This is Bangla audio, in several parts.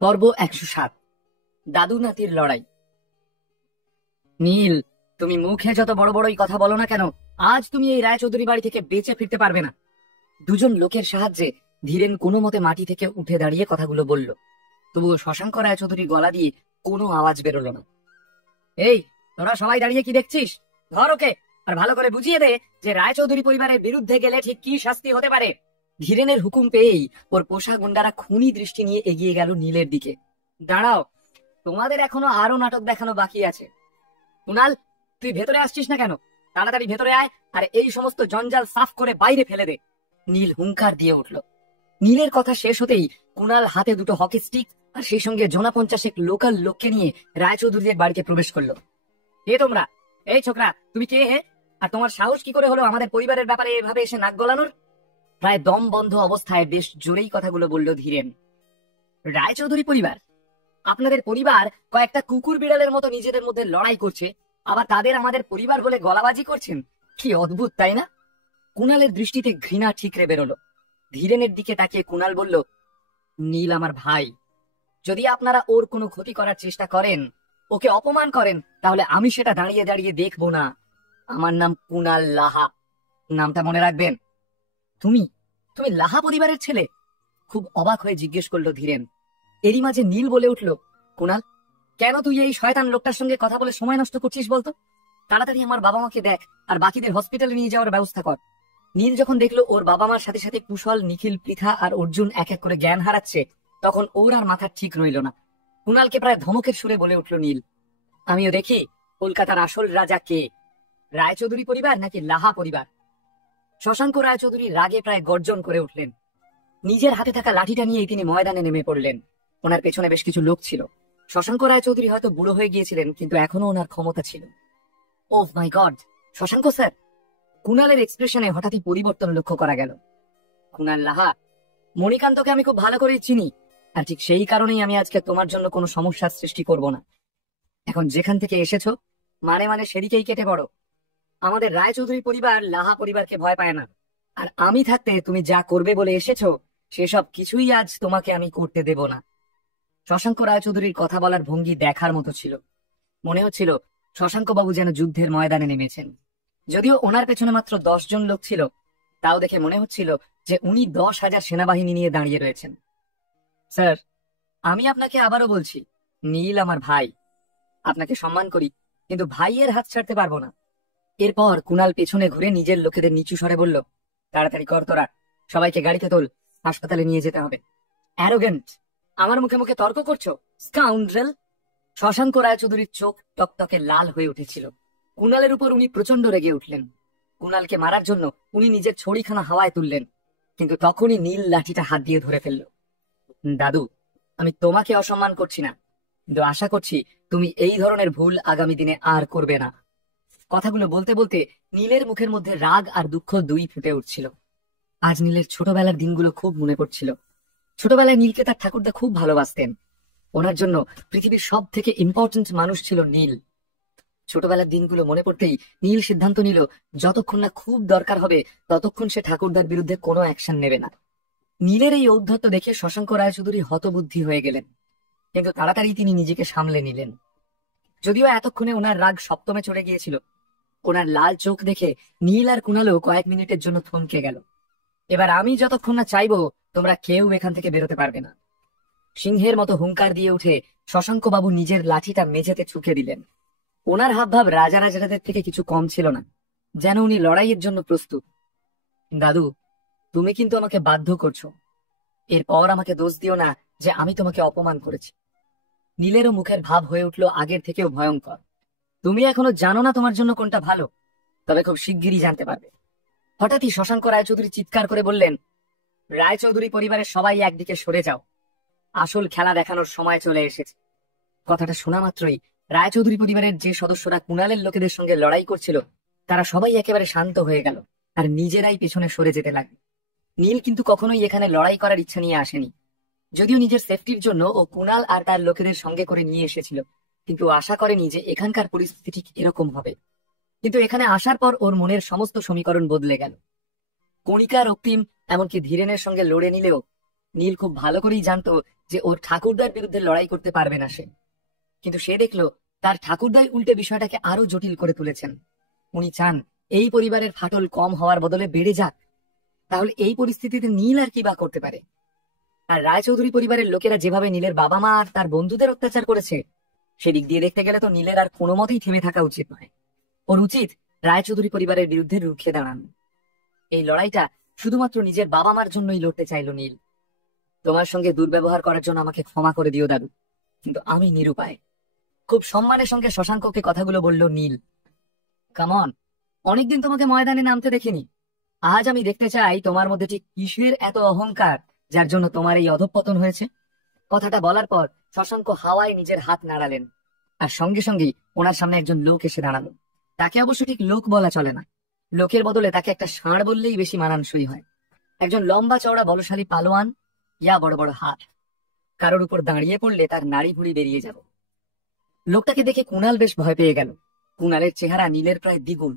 পর্ব 107। দাদু নাতির লড়াই। নীল, তুমি মুখে যত বড় বড়ই কথা বলো না কেন, আজ তুমি এই রায়চৌধুরী বাড়ি থেকে বেঁচে ফিরতে পারবে না। দুজন লোকের সাহায্যে ধীরেন কোনো মতে মাটি থেকে উঠে দাঁড়িয়ে কথাগুলো বলল। তবুও শশাঙ্ক রায়চৌধুরী গলা দিয়ে কোনো আওয়াজ বেরোলো না। এই, তোরা সবাই দাঁড়িয়ে কি দেখছিস? ধর ওকে, আর ভালো করে বুঝিয়ে দে যে রায়চৌধুরী পরিবারের বিরুদ্ধে গেলে ঠিক কি শাস্তি হতে পারে। ধীরেনের হুকুম পেয়েই ওর পোষা গুন্ডারা খুনি দৃষ্টি নিয়ে এগিয়ে গেল নীলের দিকে। দাঁড়াও, তোমাদের এখনো আরো নাটক দেখানো বাকি আছে। কুনাল, তুই ভেতরে আসছিস না কেন? তাড়াতাড়ি ভেতরে আয় আর এই সমস্ত জঞ্জাল সাফ করে বাইরে ফেলে দে। নীল হুঙ্কার দিয়ে উঠল। নীলের কথা শেষ হতেই কুনাল হাতে দুটো হকি স্টিক আর সেই সঙ্গে জোনা 50 লোকাল লোককে নিয়ে রায়চৌধুরীদের বাড়িতে প্রবেশ করলো। কে তোমরা? এই ছোকরা, তুমি কে হে? আর তোমার সাহস কি করে হলো আমাদের পরিবারের ব্যাপারে এভাবে এসে নাক গলানোর? প্রায় দম বন্ধ অবস্থায় বেশ জোরেই কথাগুলো বলল ধীরেন। রায়চৌধুরী পরিবার? আপনাদের পরিবার কয়েকটা কুকুর বিড়ালের মতো নিজেদের মধ্যে লড়াই করছে, আবার তাদের আমাদের পরিবার বলে গলাবাজি করছেন? কি অদ্ভুত, তাই না? কুনালের দৃষ্টিতে ঘৃণা ঠিকরে বেরোলো। ধীরেনের দিকে তাকিয়ে কুনাল বলল, নীল আমার ভাই। যদি আপনারা ওর কোনো ক্ষতি করার চেষ্টা করেন, ওকে অপমান করেন, তাহলে আমি সেটা দাঁড়িয়ে দাঁড়িয়ে দেখবো না। আমার নাম কুনাল লাহা, নামটা মনে রাখবেন। তুমি তুমি লাহা পরিবারের ছেলে? খুব অবাক হয়ে জিজ্ঞেস করলো ধীরেন। এরই মাঝে নীল বলে উঠল, কুনাল, কেন তুই এই শয়তান লোকটার সঙ্গে কথা বলে সময় নষ্ট করছিস বলতো? তাড়াতাড়ি আমার বাবা মাকে দেখ আর বাকিদের হসপিটালে নিয়ে যাওয়ার ব্যবস্থা কর। নীল যখন দেখলো ওর বাবা মার সাথে সাথে কুশল, নিখিল, পৃথা আর অর্জুন এক এক করে জ্ঞান হারাচ্ছে, তখন ওর আর মাথা ঠিক রইল না। কুনালকে প্রায় ধমকের সুরে বলে উঠল নীল, আমিও দেখি কলকাতার আসল রাজা কে, রায়চৌধুরী পরিবার নাকি লাহা পরিবার। শশাঙ্ক রায়চৌধুরী রাগে প্রায় গর্জন করে উঠলেন। নিজের হাতে থাকা লাঠিটা নিয়েই তিনি ময়দানে নেমে পড়লেন। ওনার পেছনে বেশ কিছু লোক ছিল। শশাঙ্ক রায়চৌধুরী হয়তো বুড়ো হয়ে গিয়েছিলেন, কিন্তু এখনো ওনার ক্ষমতা ছিল। ওহ মাই গড, শশাঙ্ক স্যার! কুনালের এক্সপ্রেশনে হঠাৎই পরিবর্তন লক্ষ্য করা গেল। কুনাল লাহা, মণিকান্তকে আমি খুব ভালো করেই চিনি, আর ঠিক সেই কারণেই আমি আজকে তোমার জন্য কোনো সমস্যার সৃষ্টি করব না। এখন যেখান থেকে এসেছো, মানে মানে সেদিকেই কেটে পড়ো। আমাদের রায়চৌধুরী পরিবার লাহা পরিবারকে ভয় পায় না, আর আমি থাকতে তুমি যা করবে বলে এসেছো সেসব কিছুই আজ তোমাকে আমি করতে দেব না। শশাঙ্ক রায়চৌধুরীর কথা বলার ভঙ্গি দেখার মতো ছিল। মনে হচ্ছিল শশাঙ্ক বাবু যেন যুদ্ধের ময়দানে নেমেছেন। যদিও ওনার পেছনে মাত্র 10 জন লোক ছিল, তাও দেখে মনে হচ্ছিল যে উনি 10,000 সেনাবাহিনী নিয়ে দাঁড়িয়ে রয়েছেন। স্যার, আমি আপনাকে আবারও বলছি, নীল আমার ভাই। আপনাকে সম্মান করি, কিন্তু ভাইয়ের হাত ছাড়তে পারবো না। এরপর কুনাল পেছনে ঘুরে নিজের লোকেদের নিচু স্বরে বলল, তাড়াতাড়ি কর তোরা, সবাইকে গাড়িতে তোল, হাসপাতালে নিয়ে যেতে হবে। অ্যারোগেন্ট, আমার মুখে মুখে তর্ক করছো, স্কাউন্ড্রেল! শশাঙ্ক রায়চৌধুরীর চোখ টকটকে লাল হয়ে উঠেছিল। কুনালের উপর উনি প্রচন্ড রেগে উঠলেন। কুনালকে মারার জন্য উনি নিজের ছড়িখানা হাওয়ায় তুললেন, কিন্তু তখনই নীল লাঠিটা হাত দিয়ে ধরে ফেলল। দাদু, আমি তোমাকে অসম্মান করছি না, কিন্তু আশা করছি তুমি এই ধরনের ভুল আগামী দিনে আর করবে না। কথাগুলো বলতে বলতে নীলের মুখের মধ্যে রাগ আর দুঃখ দুই ফুটে উঠছিল। আজ নীলের ছোটবেলার দিনগুলো খুব মনে পড়ছিল। ছোটবেলায় নীলকে তার ঠাকুরদা খুব ভালোবাসতেন। ওনার জন্য পৃথিবীর সব থেকে ইম্পর্টেন্ট মানুষ ছিল নীল। ছোটবেলার দিনগুলো মনে পড়তেই নীল সিদ্ধান্ত নিল, যতক্ষণ না খুব দরকার হবে ততক্ষণ সে ঠাকুরদার বিরুদ্ধে কোনো অ্যাকশন নেবে না। নীলের এই ঔদ্ধত্য দেখে শশাঙ্ক রায়চৌধুরী হতবুদ্ধি হয়ে গেলেন, কিন্তু তাড়াতাড়ি তিনি নিজেকে সামলে নিলেন। যদিও এতক্ষণে ওনার রাগ সপ্তমে চলে গিয়েছিল। ওনার লাল চোখ দেখে নীল আর কুনালও কয়েক মিনিটের জন্য থমকে গেল। এবার আমি যতক্ষণ না চাইবো, তোমরা কেউ এখান থেকে বেরোতে পারবে না। সিংহের মতো হুঙ্কার দিয়ে উঠে শশাঙ্ক বাবু নিজের লাঠিটা মেঝেতে ঠুকে দিলেন। ওনার হাবভাব রাজা রাজাদের থেকে কিছু কম ছিল না, যেন উনি লড়াইয়ের জন্য প্রস্তুত। দাদু, তুমি কিন্তু আমাকে বাধ্য করছো। এরপর আমাকে দোষ দিও না যে আমি তোমাকে অপমান করেছি। নীলেরও মুখের ভাব হয়ে উঠল আগের থেকেও ভয়ঙ্কর। তুমি এখনো জানো না তোমার জন্য কোনটা ভালো, তবে খুব শিগগিরই জানতে পারবে। হঠাৎই শশাঙ্ক রায়চৌধুরী চিৎকার করে বললেন, রায়চৌধুরী পরিবারের সবাই একদিকে সরে যাও, আসল খেলা দেখানোর সময় চলে এসেছে। কথাটা শোনা মাত্রই রায়চৌধুরী পরিবারের যে সদস্যরা কুনালের লোকেদের সঙ্গে লড়াই করছিল, তারা সবাই একেবারে শান্ত হয়ে গেল আর নিজেরাই পেছনে সরে যেতে লাগলো। নীল কিন্তু কখনোই এখানে লড়াই করার ইচ্ছা নিয়ে আসেনি। যদিও নিজের সেফটির জন্য ও কুনাল আর তার লোকেদের সঙ্গে করে নিয়ে এসেছিল, কিন্তু আশা করেনি যে এখানকার পরিস্থিতি ঠিক এরকম হবে। কিন্তু এখানে আসার পর ওর মনের সমস্ত সমীকরণ বদলে গেল। কণিকা, রক্তিম, এমনকি ধীরেনের সঙ্গে লড়ে নিলেও নীল খুব ভালো করেই জানতো যে ওর ঠাকুরদার বিরুদ্ধে লড়াই করতে পারবে না সে, কিন্তু সে দেখলো তার ঠাকুরদাই উল্টে বিষয়টাকে আরো জটিল করে তুলেছেন। উনি চান এই পরিবারের ফাটল কম হওয়ার বদলে বেড়ে যাক। তাহলে এই পরিস্থিতিতে নীল আর কি বা করতে পারে? আর রায়চৌধুরী পরিবারের লোকেরা যেভাবে নীলের বাবা মা আর তার বন্ধুদের অত্যাচার করেছে, সেদিক দিয়ে দেখতে গেলে তো নীলের আর কোনো মতেই থেমে থাকা উচিত নয়। ওর উচিত রায়চৌধুরী পরিবারের বিরুদ্ধে রুখে দাঁড়ানো। এই লড়াইটা শুধুমাত্র নিজের বাবা মার জন্যই লড়তে চাইলো নীল। তোমার সঙ্গে দুর্ব্যবহার করার জন্য আমাকে ক্ষমা করে দিও দাদু, কিন্তু আমি নিরুপায়। খুব সম্মানের সঙ্গে শশাঙ্ককে কথাগুলো বলল নীল। কামন, অনেকদিন তোমাকে ময়দানে নামতে দেখিনি। আজ আমি দেখতে চাই তোমার মধ্যে ঠিক কিসের এত অহংকার যার জন্য তোমার এই অধঃপতন হয়েছে। কথাটা বলার পর শশাঙ্ক হাওয়ায় নিজের হাত নাড়ালেন, আর সঙ্গে সঙ্গেই ওনার সামনে একজন লোক এসে দাঁড়ালো। তাকে অবশ্য ঠিক লোক বলা চলে না, লোকের বদলে তাকে একটা ষাঁড় বললেই বেশি মানানসই হয়। একজন লম্বা চওড়া বলশালী পালোয়ান, ইয়া বড় বড় হাত। কারোর উপর দাঁড়িয়ে পড়লে তার নাড়ি ভুড়ি বেরিয়ে যাবে। লোকটাকে দেখে কুণাল বেশ ভয় পেয়ে গেল। কুণালের চেহারা নীলের প্রায় দ্বিগুণ।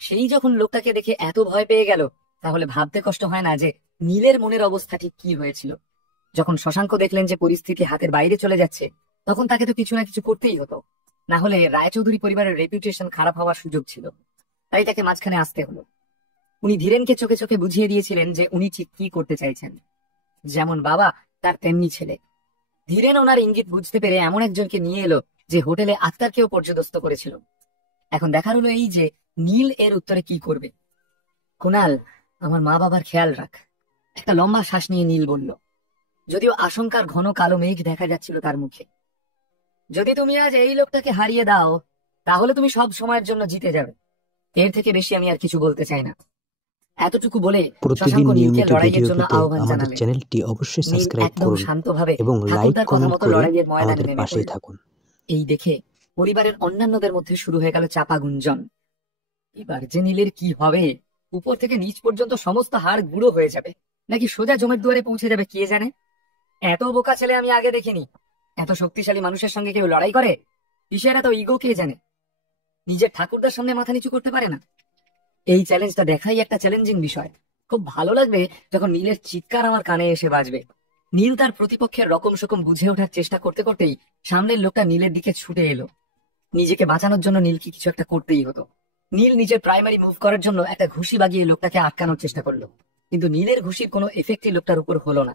সেই যখন লোকটাকে দেখে এত ভয় পেয়ে গেল, তাহলে ভাবতে কষ্ট হয় না যে নীলের মনের অবস্থা ঠিক কি হয়েছিল। যখন শশাঙ্ক দেখলেন যে পরিস্থিতি হাতের বাইরে চলে যাচ্ছে, তখন তাকে তো কিছু না কিছু করতেই হতো, না হলে রায়চৌধুরী পরিবারের রেপুটেশন খারাপ হওয়ার সুযোগ ছিল। তাই তাকে মাঝখানে আসতে হলো। উনি ধীরেনকে চোখে চোখে বুঝিয়ে দিয়েছিলেন যে উনি ঠিক কি করতে চাইছেন। যেমন বাবা তার তেমনি ছেলে। ধীরেন ওনার ইঙ্গিত বুঝতে পেরে এমন একজনকে নিয়ে এলো যে হোটেলে আক্তারকেও পর্যদস্ত করেছিল। এখন দেখার হলো এই যে নীল এর উত্তরে কি করবে। কুণাল, আমার মা বাবার খেয়াল রাখ। একটা লম্বা শ্বাস নিয়ে নীল বলল, যদিও আশঙ্কার ঘন কালো মেঘ দেখা যাচ্ছিল তার মুখে। যদি তুমি আজ এই লোকটাকে হারিয়ে দাও, তাহলে তুমি সব সময়ের জন্য জিতে যাবে। এর থেকে বেশি আমি আর কিছু বলতে চাই না। এতটুকু বলে প্রতিদিন শশাঙ্ক নীলকে নিয়মিত লড়াইয়ের ভিডিও জন্য পেতে আহ্বান আমাদের জানালেন। চ্যানেলটি অবশ্যই নীল সাবস্ক্রাইব একদম করুন শান্তভাবে এবং লাইক ঠাকুরদার কথা কমেন্ট মতো করে লড়াইয়ের ময়দানে আমাদের নেমে পাশেই পড়ল। থাকুন। এই দেখে পরিবারের অন্যান্যদের মধ্যে শুরু হয়ে গেল চাপা গুঞ্জন। এবার যে নীলের কি হবে? উপর থেকে নিচ পর্যন্ত সমস্ত হাড় গুঁড়ো হয়ে যাবে, নাকি সোজা জমের দুয়ারে পৌঁছে যাবে কে জানে। এত বোকা ছেলে আমি আগে দেখিনি। এত শক্তিশালী মানুষের সঙ্গে কেউ লড়াই করে? কিসের এত ইগো কে জানে। নিজের ঠাকুরদার সামনে মাথা নিচু করতে পারে না। এই চ্যালেঞ্জটা দেখাই একটা চ্যালেঞ্জিং বিষয়। খুব ভালো লাগবে যখন নীলের চিৎকার আমার কানে এসে বাজবে। নীল তার প্রতিপক্ষের রকম সকম বুঝে ওঠার চেষ্টা করতে করতেই সামনের লোকটা নীলের দিকে ছুটে এলো। নিজেকে বাঁচানোর জন্য নীলকে কিছু একটা করতেই হতো। নীল নিজের প্রাইমারি মুভ করার জন্য একটা ঘুষি বাগিয়ে লোকটাকে আটকানোর চেষ্টা করলো, কিন্তু নীলের ঘুষির কোনো এফেক্টই লোকটার উপর হলো না।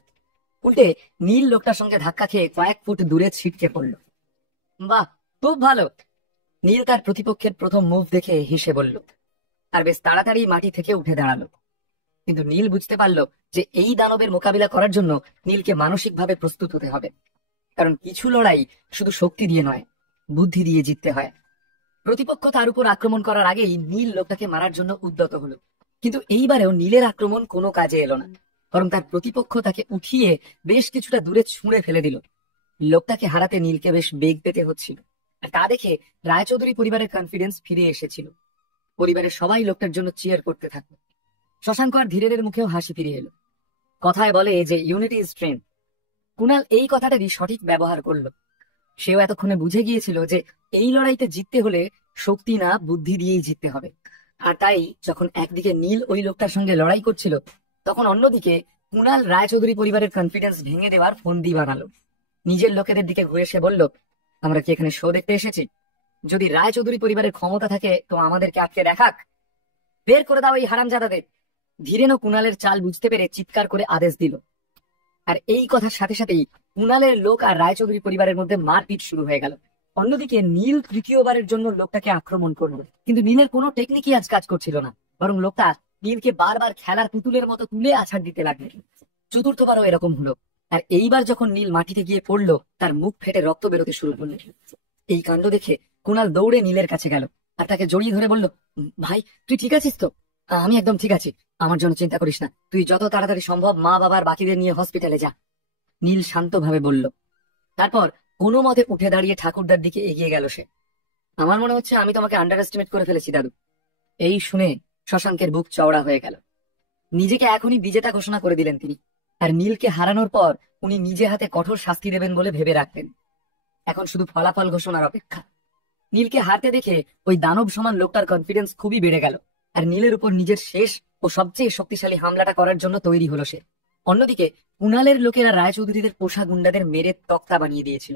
উল্টে নীল লোকটার সঙ্গে ধাক্কা খেয়ে কয়েক ফুট দূরে ছিটকে পড়ল। বাহ, খুব ভালো। নীল তার প্রতিপক্ষের প্রথম মুভ দেখে হেসে বলল, আর বেশ তাড়াতাড়ি মাটি থেকে উঠে দাঁড়ালো। কিন্তু নীল বুঝতে পারলো যে এই দানবের মোকাবিলা করার জন্য নীলকে মানসিকভাবে প্রস্তুত হতে হবে। কারণ কিছু লড়াই শুধু শক্তি দিয়ে নয়, বুদ্ধি দিয়ে জিততে হয়। প্রতিপক্ষ তার উপর আক্রমণ করার আগেই নীল লোকটাকে মারার জন্য উদ্যত হলো। কিন্তু এইবারেও নীলের আক্রমণ কোনো কাজে এলো না, বরং তার প্রতিপক্ষ তাকে উঠিয়ে বেশ কিছুটা দূরে ছুঁড়ে ফেলে দিল। লোকটাকে হারাতে নীলকে বেশ বেগ পেতে হচ্ছিল। আর তা দেখে রায়চৌধুরী পরিবারের কনফিডেন্স ফিরে এসেছিল। পরিবারের সবাই লোকটার জন্য চিয়ার করতে থাকলো। শশাঙ্ক আর ধীরেনের মুখেও হাসি ফিরে এলো। কথায় বলে যে ইউনিটি ইজ স্ট্রেংথ। কুণাল এই কথাটারই সঠিক ব্যবহার করলো। সেও এতক্ষণে বুঝে গিয়েছিল যে এই লড়াইতে জিততে হলে শক্তি না, বুদ্ধি দিয়েই জিততে হবে। আর তাই যখন একদিকে নীল ওই লোকটার সঙ্গে লড়াই করছিল, তখন অন্যদিকে কুণাল রায়চৌধুরী পরিবারের কনফিডেন্স ভেঙে দেওয়ার ফন্দি বানালো। নিজের লোকেদের দিকে ঘুরে এসে বলল, আমরা কি এখানে শো দেখতে এসেছি? যদি রায়চৌধুরী পরিবারের ক্ষমতা থাকে তো আমাদেরকে আটকে দেখাক। বের করে দাও এই হারামজাদাদের। ধীরেন ও কুণালের চাল বুঝতে পেরে চিৎকার করে আদেশ দিল। আর এই কথার সাথে সাথেই কুণালের লোক আর রায়চৌধুরী পরিবারের মধ্যে মারপিট শুরু হয়ে গেল। অন্যদিকে নীল তৃতীয়বারের জন্য লোকটাকে আক্রমণ করলো, কিন্তু নীলের কোনো টেকনিকই আজ কাজ করছিল না, বরং লোকটা নীলকে বারবার খেলার পুতুলের মতো তুলে আছাড় দিতে লাগলো। চতুর্থবারও এরকম হলো। আর এইবার যখন নীল মাটিতে গিয়ে পড়লো, তার মুখ ফেটে রক্ত বেরোতে শুরু করলো। এই কাণ্ড দেখে কুণাল দৌড়ে নীলের কাছে গেল আর তাকে জড়িয়ে ধরে বলল, ভাই তুই ঠিক আছিস তো? আমি একদম ঠিক আছি, আমার জন্য চিন্তা করিস না। তুই যত তাড়াতাড়ি সম্ভব মা বাবার বাকিদের নিয়ে হসপিটালে যা। নীল শান্তভাবে বলল। তারপর কোনো মতে উঠে দাঁড়িয়ে ঠাকুরদার দিকে এগিয়ে গেল সে। আমার মনে হচ্ছে আমি তোমাকে আন্ডার এস্টিমেট করে ফেলেছি দাদু। এই শুনে শশাঙ্কের বুক চওড়া হয়ে গেল। নিজেকে এখনই বিজেতা ঘোষণা করে দিলেন তিনি। আর নীলকে হারানোর পর উনি নিজে হাতে কঠোর শাস্তি দেবেন বলে ভেবে রাখতেন। এখন শুধু ফলাফল ঘোষণার অপেক্ষা। নীলকে হারতে দেখে ওই দানব সমান লোকটার কনফিডেন্স খুবই বেড়ে গেল। আর নীলের উপর নিজের শেষ ও সবচেয়ে শক্তিশালী হামলাটা করার জন্য তৈরি হলো সে। অন্যদিকে কুণালের লোকেরা রায়চৌধুরীদের পোষা গুন্ডাদের মেরে তক্তা বানিয়ে দিয়েছিল।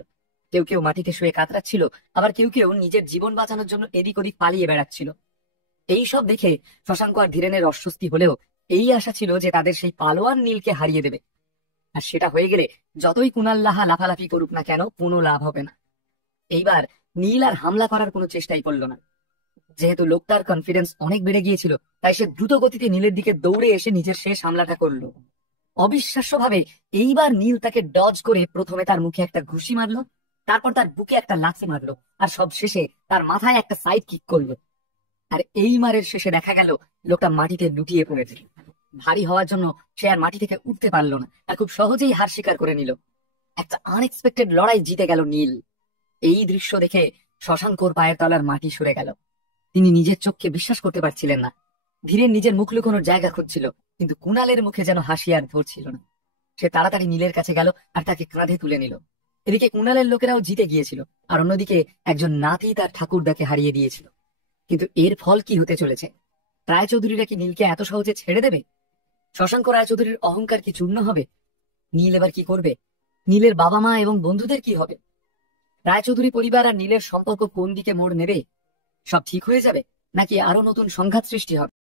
কেউ কেউ মাটিতে শুয়ে কাতরাচ্ছিল, আবার কেউ কেউ নিজের জীবন বাঁচানোর জন্য এদিক ওদিক পালিয়ে বেড়াচ্ছিল। এই সব দেখে শশাঙ্ক আর ধীরেনের অস্বস্তি হলেও এই আশা ছিল যে তাদের সেই পালোয়ান নীলকে হারিয়ে দেবে, আর সেটা হয়ে গেলে যতই কুণাল লাহা লাফালাফি করুক না কেন কোনো লাভ হবে না। এইবার নীল আর হামলা করার কোনো চেষ্টাই করলো না। যেহেতু লোকটার কনফিডেন্স অনেক বেড়ে গিয়েছিল, তাই সে দ্রুত গতিতে নীলের দিকে দৌড়ে এসে নিজের শেষ হামলাটা করলো। অবিশ্বাস্যভাবে এইবার নীল তাকে ডজ করে প্রথমে তার মুখে একটা ঘুষি মারলো, তারপর তার বুকে একটা লাথি মারলো, আর সব শেষে তার মাথায় একটা সাইড কিক করলো। আর এই মারের শেষে দেখা গেল লোকটা মাটিতে লুটিয়ে পড়েছে। ভারী হওয়ার জন্য সে আর মাটি থেকে উঠতে পারলো না, আর খুব সহজেই হার স্বীকার করে নিল। একটা আনএক্সপেক্টেড লড়াই জিতে গেল নীল। এই দৃশ্য দেখে শশাঙ্কর পায়ের তলার মাটি সরে গেল। তিনি নিজের চোখকে বিশ্বাস করতে পারছিলেন না। ধীরেন নিজের মুখ লুকোনোর জায়গা খুঁজছিল, কিন্তু কুণালের মুখে যেন হাসি আর ধরছিল না। সে তাড়াতাড়ি নীলের কাছে গেল আর তাকে কাঁধে তুলে নিল। এদিকে কুণালের লোকেরাও জিতে গিয়েছিল, আর অন্যদিকে একজন নাতি তার ঠাকুরদাকে হারিয়ে দিয়েছিল। কিন্তু এর ফল কি হতে চলেছে? রায়চৌধুরীরা কি নীলকে এত সহজে ছেড়ে দেবে? শশাঙ্ক রায়চৌধুরীর অহংকার কি চূর্ণ হবে? নীল এবার কি করবে? নীলের বাবা মা এবং বন্ধুদের কি হবে? রায়চৌধুরী পরিবার আর নীলের সম্পর্ক কোন দিকে মোড় নেবে? সব ঠিক হয়ে যাবে, নাকি আরো নতুন সংঘাত সৃষ্টি হবে?